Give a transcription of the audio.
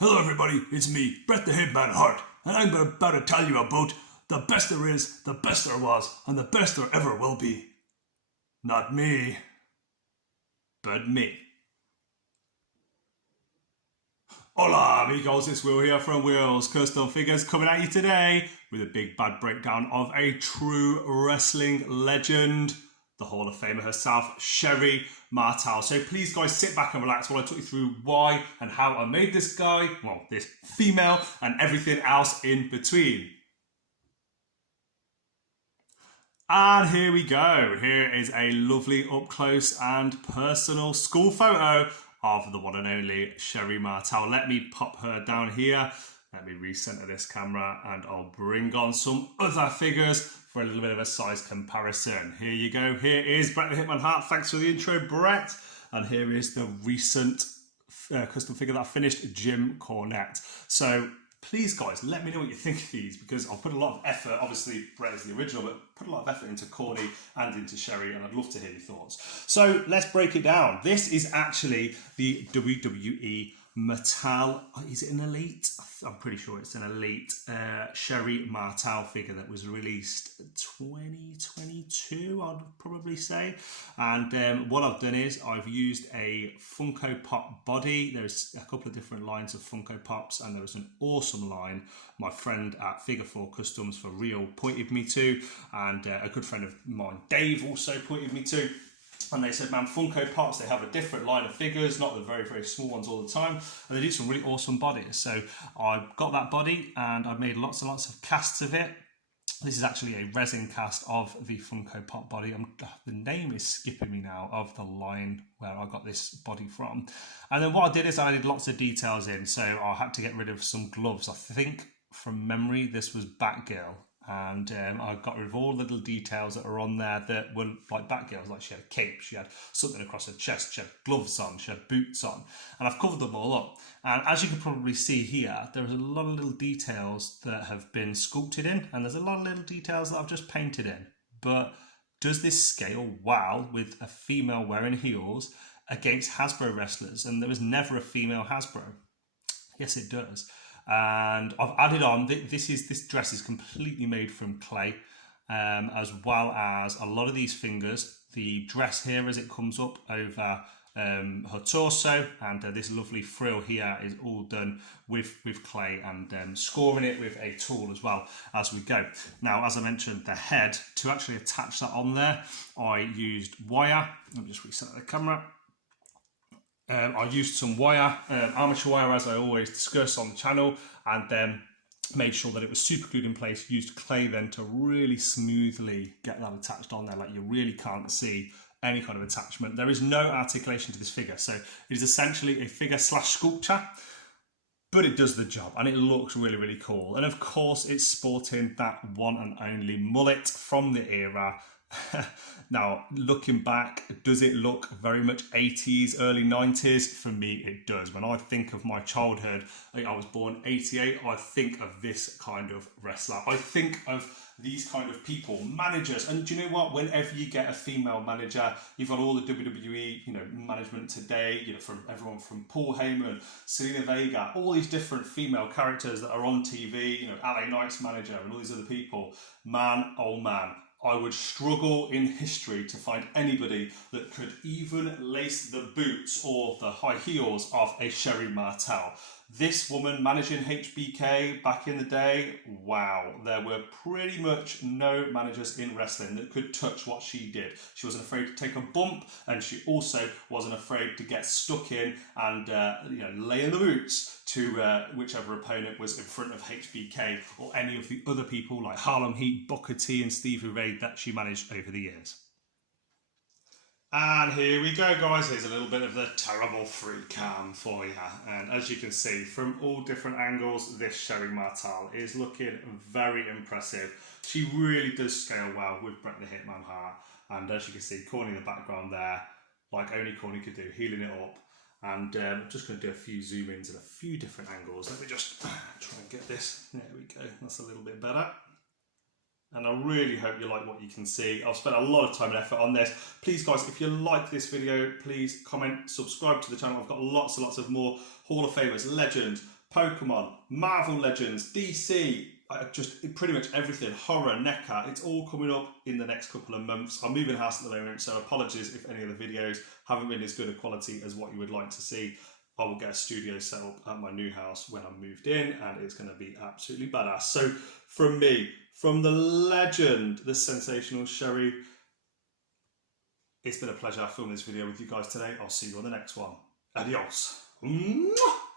Hello everybody, it's me, Bret the Hitman Hart, and I'm about to tell you about the best there is, the best there was, and the best there ever will be. Not me, but me. Hola amigos, it's Will here from Will's Custom Figures, coming at you today with a big bad breakdown of a true wrestling legend, the Hall of Famer herself, Sherri Martel. So please guys, sit back and relax while I talk you through why and how I made this guy, well, this female, and everything else in between. And here we go. Here is a lovely up close and personal school photo of the one and only Sherri Martel. Let me pop her down here. Let me recenter this camera and I'll bring on some other figures for a little bit of a size comparison. Here you go. Here is Bret the Hitman Hart. Thanks for the intro, Bret. And here is the recent custom figure that I finished, Jim Cornette. So please, guys, let me know what you think of these, because I've put a lot of effort. Obviously, Bret is the original, but put a lot of effort into Corny and into Sherri, and I'd love to hear your thoughts. So let's break it down. This is actually the WWE Martel. Is it an Elite? I'm pretty sure it's an Elite Sherri Martel figure that was released 2022, I'd probably say. And what I've done is I've used a Funko Pop body. There's a couple of different lines of Funko Pops, and there was an awesome line my friend at Figure 4 Customs for Real pointed me to, and a good friend of mine, Dave, also pointed me to. And they said, man, Funko Pops, they have a different line of figures, not the very, very small ones all the time. And they do some really awesome bodies. So I got that body and I made lots and lots of casts of it. This is actually a resin cast of the Funko Pop body. The name is skipping me now, of the line where I got this body from. And then what I did is I added lots of details in. So I had to get rid of some gloves. I think from memory, this was Batgirl. And I got rid of all the little details that are on there that were like Batgirls. Like she had a cape, she had something across her chest, she had gloves on, she had boots on. And I've covered them all up. And as you can probably see here, there is a lot of little details that have been sculpted in, and there's a lot of little details that I've just painted in. But does this scale well with a female wearing heels against Hasbro wrestlers? And there was never a female Hasbro. Yes, it does. And I've added on, this dress is completely made from clay, as well as a lot of these fingers. The dress here as it comes up over her torso, and this lovely frill here is all done with clay, and scoring it with a tool as well as we go. Now, as I mentioned, the head, to actually attach that on there, I used wire. Let me just reset the camera. I used some wire, armature wire, as I always discuss on the channel, and then made sure that it was super glued in place. Used clay then to really smoothly get that attached on there, like you really can't see any kind of attachment. There is no articulation to this figure, so it is essentially a figure slash sculpture, but it does the job and it looks really, really cool. And of course, it's sporting that one and only mullet from the era. Now, looking back, does it look very much 80s, early 90s? For me, it does. When I think of my childhood, I was born 88, I think of this kind of wrestler. I think of these kind of people, managers. And do you know what? Whenever you get a female manager, you've got all the WWE, management today, from everyone from Paul Heyman, Selena Vega, all these different female characters that are on TV, LA Knight's manager and all these other people. Man, oh man, I would struggle in history to find anybody that could even lace the boots or the high heels of a Sherri Martel. This woman managing HBK back in the day, wow, there were pretty much no managers in wrestling that could touch what she did. She wasn't afraid to take a bump, and she also wasn't afraid to get stuck in and lay in the boots to whichever opponent was in front of HBK or any of the other people like Harlem Heat, Booker T and Stevie Ray that she managed over the years. And here we go, guys. Here's a little bit of the terrible free cam for you. And as you can see, from all different angles, this Sherri Martel is looking very impressive. She really does scale well with Bret the Hitman Hart. And as you can see, Corny in the background there, like only Corny could do, healing it up. And I'm just going to do a few zoom-ins at a few different angles. Let me just try and get this. There we go. That's a little bit better. And I really hope you like what you can see. I've spent a lot of time and effort on this. Please guys, if you like this video, please comment, subscribe to the channel. I've got lots and lots of more Hall of Famers, legends, Pokemon, Marvel Legends, DC, just pretty much everything, horror, NECA, it's all coming up in the next couple of months. I'm moving house at the moment, so apologies if any of the videos haven't been as good a quality as what you would like to see. I will get a studio set up at my new house when I'm moved in, and it's going to be absolutely badass. So from me, from the legend, the sensational Sherri, it's been a pleasure filming this video with you guys today. I'll see you on the next one. Adios. Mwah!